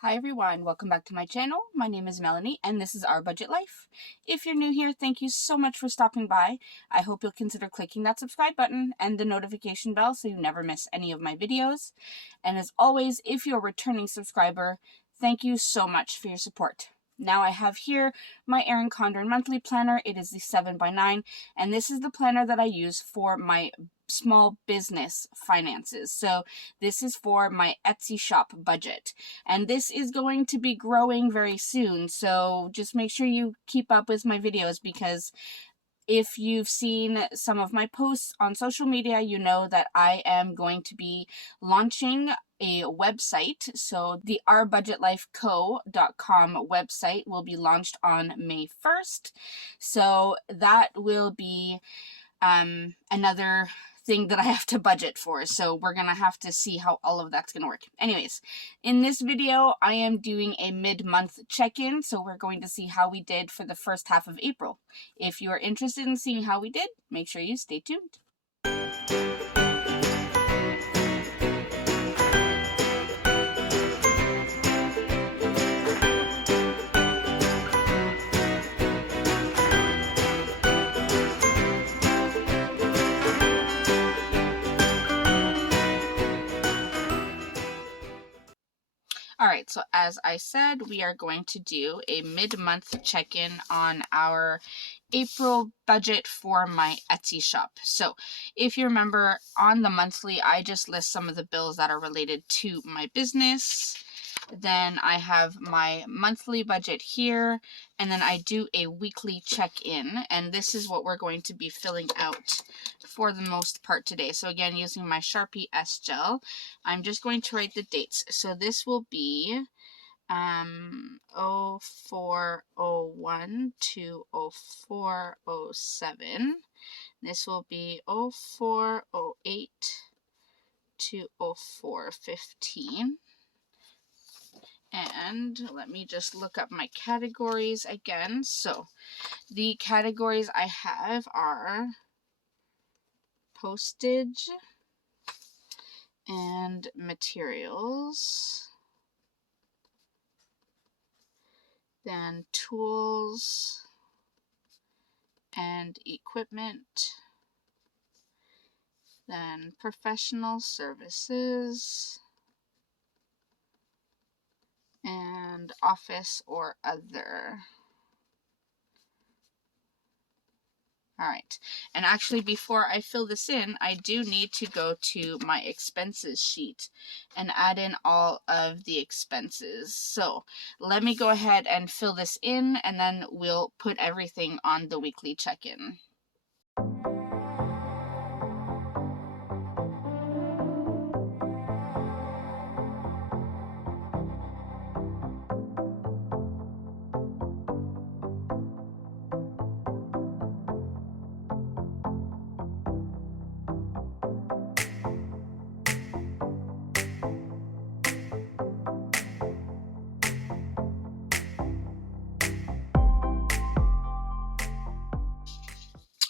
Hi everyone, welcome back to my channel. My name is Melanie and this is Our Budget Life. If you're new here, thank you so much for stopping by. I hope you'll consider clicking that subscribe button and the notification bell so you never miss any of my videos. And as always, if you're a returning subscriber, thank you so much for your support. Now I have here my Erin Condren monthly planner. It is the 7x9 and this is the planner that I use for my small business finances. So this is for my Etsy shop budget, and this is going to be growing very soon, so just make sure you keep up with my videos, because if you've seen some of my posts on social media, you know that I am going to be launching a website. So the ourbudgetlifeco.com website will be launched on May 1st. So that will be another thing that I have to budget for. So we're going to have to see how all of that's going to work. Anyways, in this video, I am doing a mid-month check-in. So we're going to see how we did for the first half of April. If you are interested in seeing how we did, make sure you stay tuned. Alright, so as I said, we are going to do a mid-month check-in on our April budget for my Etsy shop. So if you remember, on the monthly, I just list some of the bills that are related to my business. Then I have my monthly budget here, and then I do a weekly check-in, and this is what we're going to be filling out for the most part today. So again, using my Sharpie S Gel, I'm just going to write the dates. So this will be 0401 to 0407. This will be 0408 to 0415. And let me just look up my categories again. So the categories I have are postage and materials, then tools and equipment, then professional services, and office or other. Alright, and actually before I fill this in, I do need to go to my expenses sheet and add in all of the expenses. So let me go ahead and fill this in, and then we'll put everything on the weekly check-in.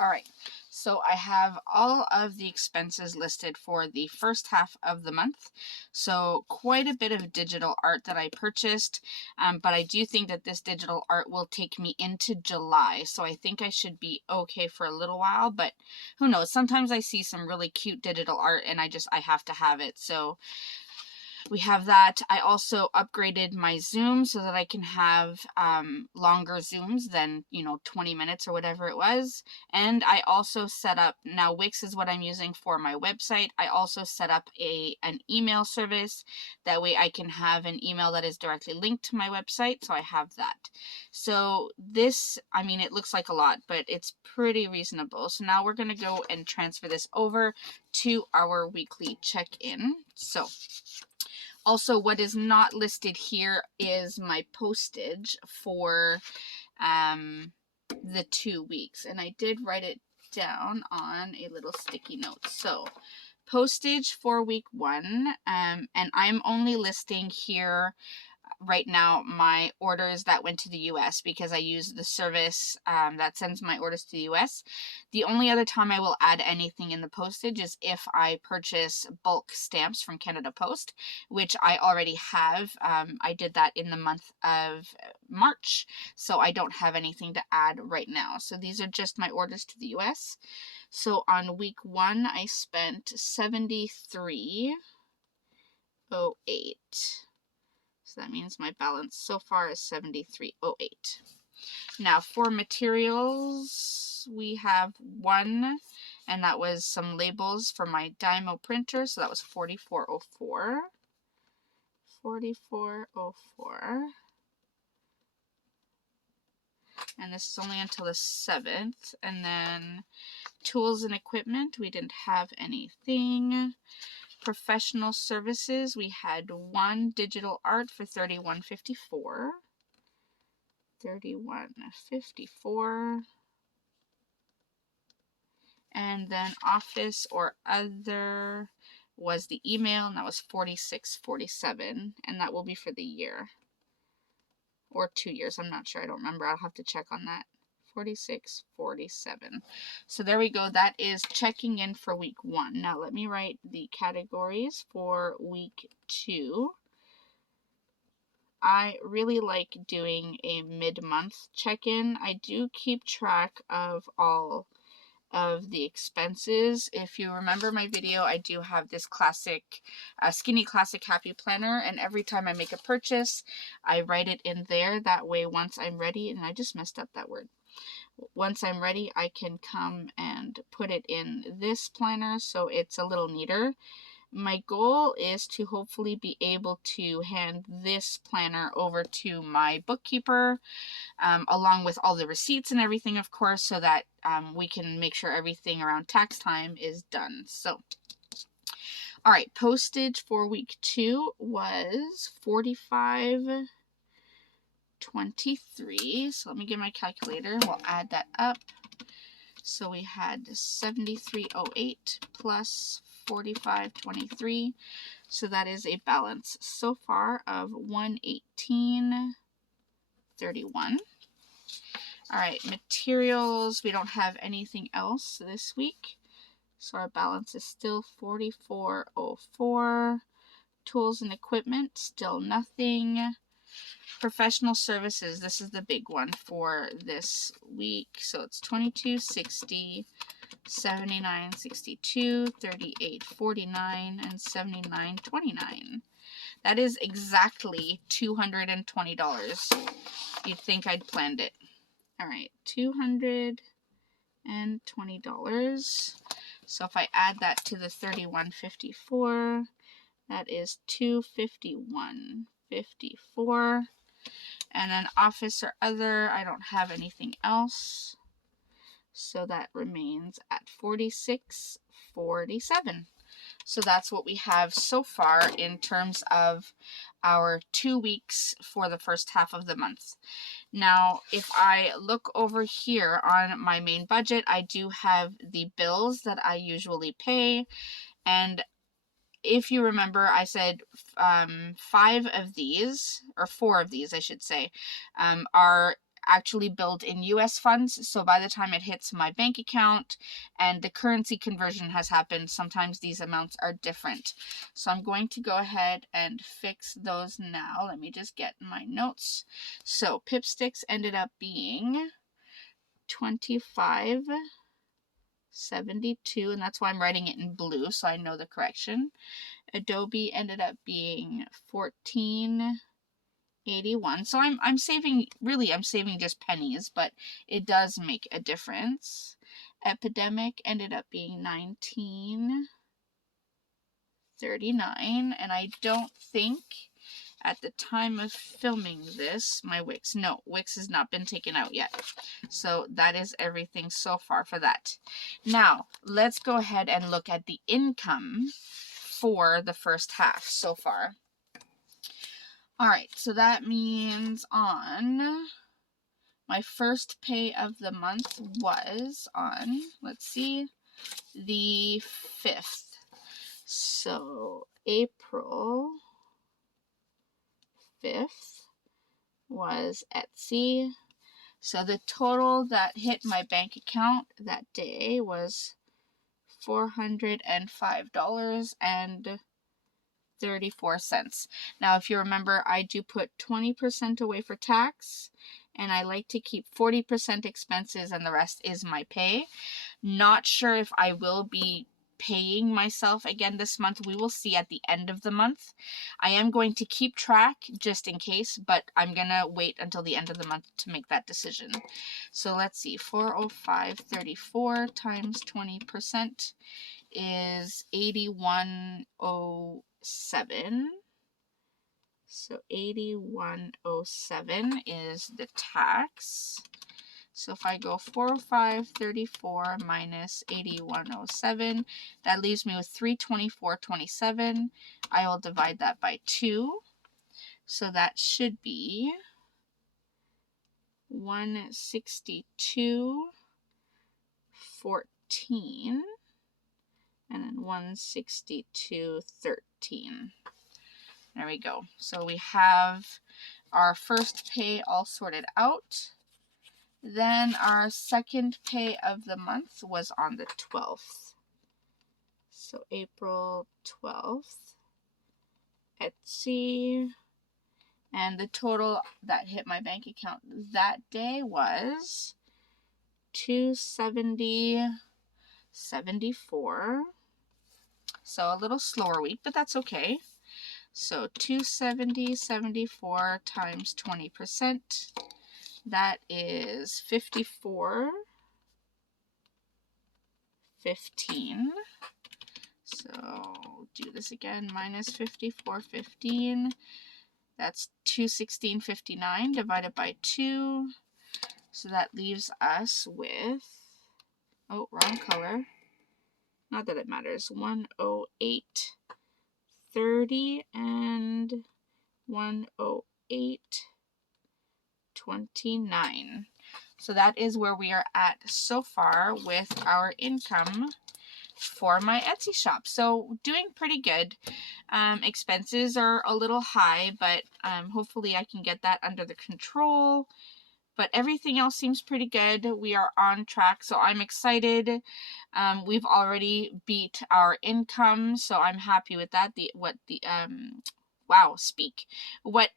Alright, so I have all of the expenses listed for the first half of the month. So quite a bit of digital art that I purchased, but I do think that this digital art will take me into July. So I think I should be okay for a little while, but who knows? Sometimes I see some really cute digital art and I have to have it. So we have that. I also upgraded my Zoom so that I can have longer Zooms than, 20 minutes or whatever it was. And I also set up, now Wix is what I'm using for my website. I also set up an email service. That way I can have an email that is directly linked to my website. So I have that. So this, it looks like a lot, but it's pretty reasonable. So now we're going to go and transfer this over to our weekly check-in. So also, what is not listed here is my postage for the 2 weeks. And I did write it down on a little sticky note. So, postage for week 1, and I'm only listing here right now my orders that went to the US, because I use the service that sends my orders to the US. The only other time I will add anything in the postage is if I purchase bulk stamps from Canada Post, which I already have. I did that in the month of March, so I don't have anything to add right now. So these are just my orders to the US. So on week 1, I spent $73.08. So that means my balance so far is $73.08. Now for materials, we have 1, and that was some labels for my Dymo printer. So that was $44.04. $44.04. And this is only until the 7th. And then tools and equipment, we didn't have anything. Professional services, we had 1 digital art for $31.54. $31.54. And then office or other was the email, and that was $46.47, and that will be for the year or 2 years. I'm not sure. I don't remember. I'll have to check on that. $46.47. So there we go. That is checking in for week 1. Now let me write the categories for week 2. I really like doing a mid-month check-in. I do keep track of all of the expenses. If you remember my video, I do have this classic skinny classic happy planner, and every time I make a purchase I write it in there. That way once I'm ready, and I just messed up that word, once I'm ready I can come and put it in this planner so it's a little neater. My goal is to hopefully be able to hand this planner over to my bookkeeper, along with all the receipts and everything, of course, so that we can make sure everything around tax time is done. So, all right, postage for week 2 was $45.23. So let me get my calculator. We'll add that up. So we had $73.08 plus $45.23. So that is a balance so far of $118.31. All right, materials, we don't have anything else this week, so our balance is still $44.04. Tools and equipment, still nothing. Professional services, this is the big one for this week, so it's $22.60, $79.62, $38.49, and $79.29. That is exactly $220. You'd think I'd planned it. All right, $220. So if I add that to the $31.54, that is $251.54. And then office or other, I don't have anything else, so that remains at $46.47. So that's what we have so far in terms of our 2 weeks for the first half of the month. Now, if I look over here on my main budget, I do have the bills that I usually pay. And if you remember, I said 5 of these, or 4 of these, I should say, are actually billed in US funds. So by the time it hits my bank account and the currency conversion has happened, sometimes these amounts are different. So I'm going to go ahead and fix those now. Let me just get my notes. So Pipsticks ended up being $25.72, and that's why I'm writing it in blue so I know the correction. Adobe ended up being $14.81. So I'm saving, really I'm saving just pennies, but it does make a difference. Epidemic ended up being $19.39, and I don't think at the time of filming this, my Wix has not been taken out yet. So that is everything so far for that. Now, let's go ahead and look at the income for the first half so far. All right, so that means on my first pay of the month was on, let's see, the 5th. So April 5th was Etsy. So the total that hit my bank account that day was $405.34. Now, if you remember, I do put 20% away for tax, and I like to keep 40% expenses, and the rest is my pay. Not sure if I will be paying myself again this month. We will see at the end of the month. I am going to keep track just in case, but I'm gonna wait until the end of the month to make that decision. So let's see, 405.34 times 20% is 8107. So 8107 is the tax. So if I go 405.34 minus 8107, that leaves me with 324.27. I will divide that by 2. So that should be 162.14 and then 162.13. There we go. So we have our first pay all sorted out. Then our second pay of the month was on the 12th. So April 12th, Etsy. And the total that hit my bank account that day was $270.74. So a little slower week, but that's okay. So $270.74 times 20%. That is $54.15. So do this again, minus $54.15. That's $216.59 divided by 2. So that leaves us with, oh, wrong color. Not that it matters. 108.30 and 108.29. So that is where we are at so far with our income for my Etsy shop. So doing pretty good. Expenses are a little high, but hopefully I can get that under the control. But everything else seems pretty good. We are on track, so I'm excited. We've already beat our income, so I'm happy with that. What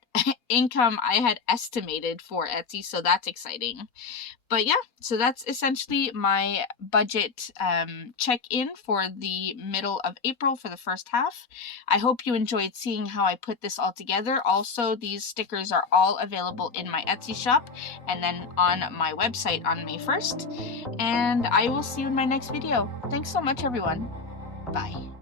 income I had estimated for Etsy, so that's exciting. But yeah, so that's essentially my budget check-in for the middle of April for the first half. I hope you enjoyed seeing how I put this all together. Also, these stickers are all available in my Etsy shop and then on my website on May 1st. And I will see you in my next video. Thanks so much, everyone. Bye.